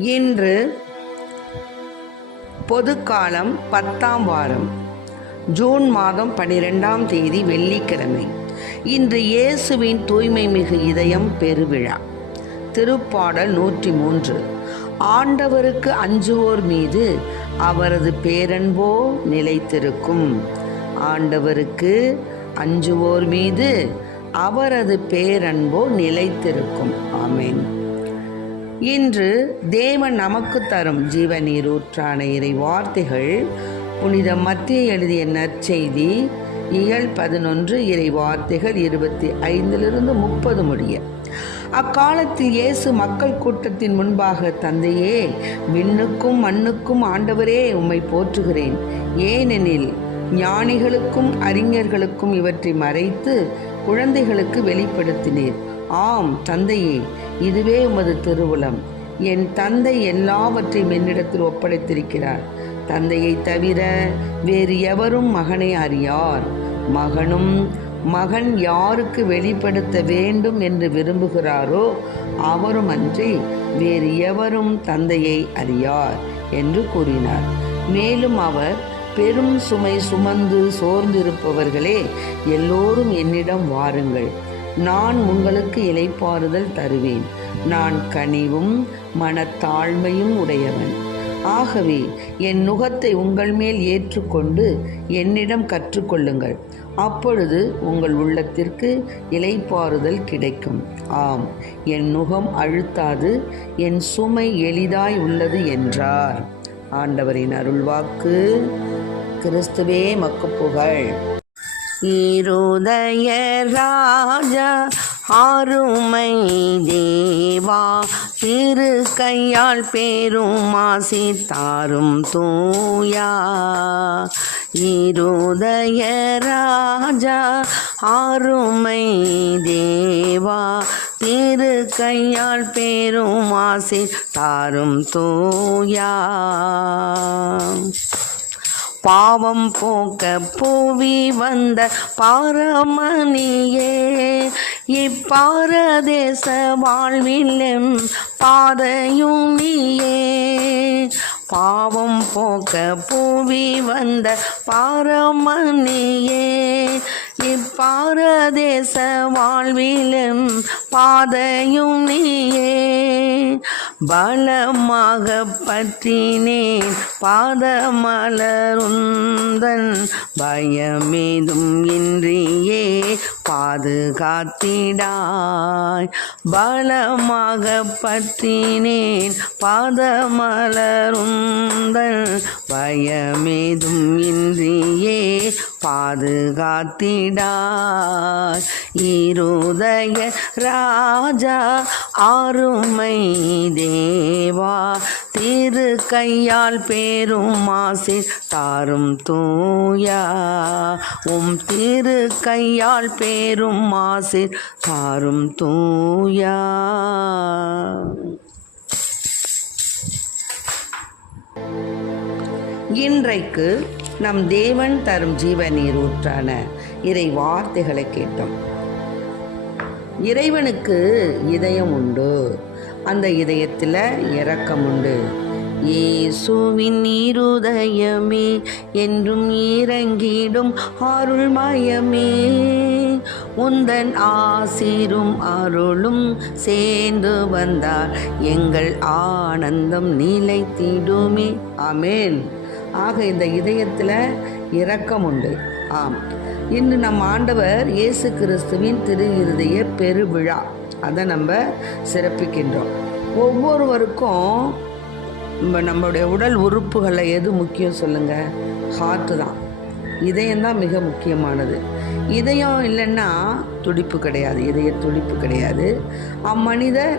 இன்று பொதுக்காலம் 10ஆம் வாரம், ஜூன் மாதம் 12ஆம் தேதி வெள்ளிக்கிழமை. இன்று இயேசுவின் தூய்மை மிகு இதயம் பெருவிழா. திருப்பாடல் 103. ஆண்டவருக்கு அஞ்சுவோர் மீது அவரது பேரன்போ நிலைத்திருக்கும். ஆண்டவருக்கு அஞ்சுவோர் மீது அவரது பேரன்போ நிலைத்திருக்கும். ஆமென். இன்று தேவன் நமக்கு தரும் ஜீவநீர் ஊற்றான இறை வார்த்தைகள் புனித மத்தேயு எழுதிய நற்செய்தி இயல் 11 இறை வார்த்தைகள் 25-30 முடிய. அக்காலத்தில் இயேசு மக்கள் கூட்டத்தின் முன்பாக, தந்தையே, விண்ணுக்கும் மண்ணுக்கும் ஆண்டவரே, உம்மை போற்றுகிறேன். ஏனெனில் ஞானிகளுக்கும் அறிஞர்களுக்கும் இவற்றை மறைத்து குழந்தைகளுக்கு வெளிப்படுத்தினீர். ஆம் தந்தையே, இதுவே உமது திருவுளம். என் தந்தை எல்லாவற்றையும் என்னிடத்தில் ஒப்படைத்திருக்கிறார். தந்தையை தவிர வேறு எவரும் மகனை அறியார். மகனும் மகன் யாருக்கு வெளிப்படுத்த வேண்டும் என்று விரும்புகிறாரோ அவரும் அன்றி வேறு எவரும் தந்தையை அறியார் என்று கூறினார். மேலும் அவர், பெரும் சுமை சுமந்து சோர்ந்திருப்பவர்களே, எல்லோரும் என்னிடம் வாருங்கள், நான் உங்களுக்கு இளைப்பாறுதல் தருவேன். நான் கனிவும் மனத்தாழ்மையும் உடையவன். ஆகவே என் நுகத்தை உங்கள் மேல் ஏற்றுக்கொண்டு என்னிடம் கற்றுக்கொள்ளுங்கள். அப்பொழுது உங்கள் உள்ளத்திற்கு இளைப்பாறுதல் கிடைக்கும். ஆம், என் நுகம் அழுத்தாது, என் சுமை எளிதாய் உள்ளது என்றார். ஆண்டவரின் அருள்வாக்கு. கிறிஸ்துவே மக்கு புகழ். இருதய ராஜா ஆருமை தேவா, திரு கையால் பேரும் ஆசி தாரும் தூயா. இருதய ராஜா ஆருமை தேவா, திரு கையால் பேரும் ஆசி தாரும் தூயா. பாவம் போக்க பூவி வந்த பாரமணியே, இப்பாரதேச வாழ்விலும் பாதையும் நீயே. பாவம் போக்க பூவி வந்த பாரமணியே, இப்பாரதேச வாழ்விலும் பாதையும் நீயே. பலமாக பற்றினேன் பாதமலருந்தன், பயமேதும் இன்றியே பாதுகாத்திடாய். பலமாக பற்றினேன் பாதமலருந்தன், பயமேதும் இன்றியே பாதுகாத்திடாய். இருதய ராஜா ஆருமை தேவா, திரு கையால் பேரும் ஆசி தாரும் தூயா. உம் திரு கையால் பேரும் ஆசி தாரும் தூயா. இன்றைக்கு நம் தேவன் தரும் ஜீவநீர் ஊற்றான இறை வார்த்தைகளை கேட்டோம். இறைவனுக்கு இதயம் உண்டு, அந்த இதயத்தில் இரக்கம் உண்டு. இயேசுவின் இருதயமே என்றும் இறங்கிடும் அருள்மயமே, உந்தன் ஆசீரும் அருளும் சேர்ந்து வந்தார் எங்கள் ஆனந்தம் நிலைத்திடுமே. ஆமென். ஆக இந்த இதயத்தில் இரக்கம் உண்டு. ஆம், இன்று நம் ஆண்டவர் இயேசு கிறிஸ்துவின் திரு இருதய பெருவிழா, அதை நம்ம சிறப்பிக்கின்றோம். ஒவ்வொருவருக்கும் நம்மளுடைய உடல் உறுப்புகளில் எது முக்கியம் சொல்லுங்கள்? ஹார்ட்டு தான், இதயம்தான் மிக முக்கியமானது. இதயம் இல்லைன்னா துடிப்பு கிடையாது, இதய துடிப்பு கிடையாது. அம்மனிதர்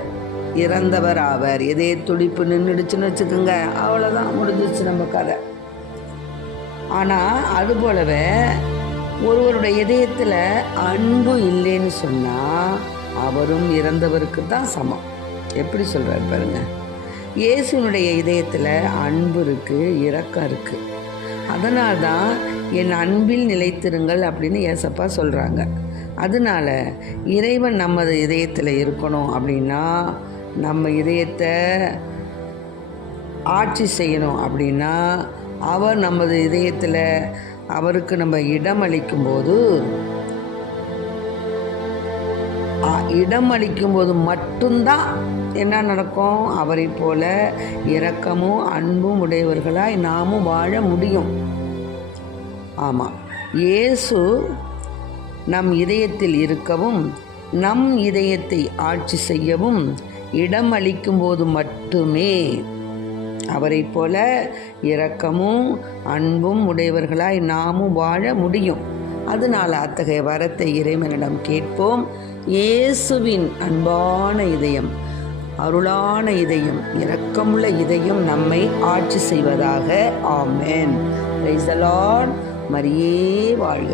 இறந்தவர் ஆவர். இதய துடிப்பு நின்றுடுச்சுன்னு வச்சுக்கோங்க, அவ்வளோதான், முடிஞ்சிச்சு நம்ம கதை. ஆனால் அதுபோலவே ஒருவருடைய இதயத்தில் அன்பு இல்லைன்னு சொன்னால் அவரும் இறந்தவருக்கு தான் சமம். எப்படி சொல்கிறார் பாருங்க. இயேசுனுடைய இதயத்தில் அன்பு இருக்குது, இரக்கம் இருக்குது. அதனால தான் என் அன்பில் நிலைத்திருங்கள் அப்படின்னு ஏசப்பா சொல்கிறாங்க. அதனால இறைவன் நமது இதயத்தில் இருக்கணும் அப்படின்னா நம்ம இதயத்தை ஆட்சி செய்யணும் அப்படின்னா அவர் நமது இதயத்தில் அவருக்கு நம்ம இடம் அளிக்கும்போது மட்டும்தான் என்ன நடக்கும்? அவரை போல இரக்கமும் அன்பும் உடையவர்களாய் நாமும் வாழ முடியும். ஆமாம், இயேசு நம் இதயத்தில் இருக்கவும் நம் இதயத்தை ஆட்சி செய்யவும் இடம் அளிக்கும்போது மட்டுமே அவரை போல இரக்கமும் அன்பும் உடையவர்களாய் நாமும் வாழ முடியும். அதனால் அத்தகைய வரத்தை இறைவனிடம் கேட்போம். இயேசுவின் அன்பான இதயம், அருளான இதயம், இரக்கமுள்ள இதயம் நம்மை ஆட்சி செய்வதாக. ஆமென். Praise the lord. மரியே வாழ்க.